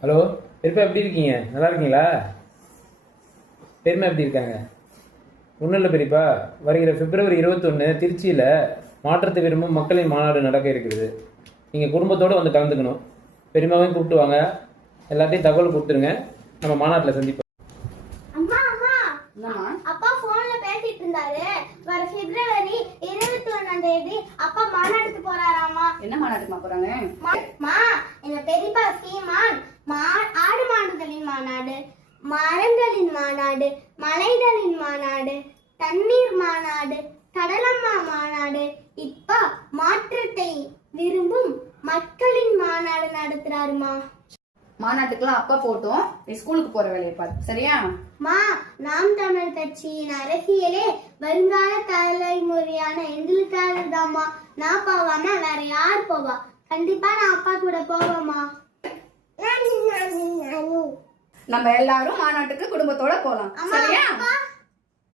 Hello பெரியப்பா, எப்படி இருக்கீங்க? நல்லா இருக்கீங்களா? பெரியம்மா எப்படி இருக்காங்க? ஒன்றும் இல்லை பெரியப்பா, வருகிற பிப்ரவரி 21 திருச்சியில் மாற்றத்தை விரும்பும் மக்களின் மாநாடு நடக்க இருக்கிறது. நீங்கள் குடும்பத்தோடு வந்து கலந்துக்கணும். பெரியம்மாவையும் கூப்பிட்டு வாங்க, எல்லாத்தையும் தகவல் கொடுத்துருங்க. நம்ம மாநாட்டில் சந்திப்போம். அம்மா அம்மா அப்பா போன்ல பேசிட்டு இருந்தாரு. வர பிப்ரவரி 21 அப்பா மாநாட்டுக்கு போறாராமா. என்ன மாநாட்டுக்கு போறாங்க? எங்க பெரியப்பா சீமான் ஆடு மாடுகளின் மாநாடு, மரங்களின் மாநாடு, மலைகளின் மாநாடு, தண்ணீர் மாநாடு, கடலம்மா மாநாடு, இப்ப மாற்றத்தை விரும்பும் மக்களின் மாநாடு நடத்துறாருமா. மாநாட்டுக்கெல்லாம் அப்பா போட்டோம், நீ ஸ்கூலுக்கு போற வேலையை பாரு, சரியா? நாம் தமிழ் கட்சியின் அரசியலே வருங்கால தலைமுறையான எங்களுக்காக தாமா. நான் போவாம வேற யார் போவா? கண்டிப்பா நான் அப்பா கூட போவேமா. நம்ம எல்லாரும் மாநாட்டுக்கு குடும்பத்தோட போலாம், சரியா?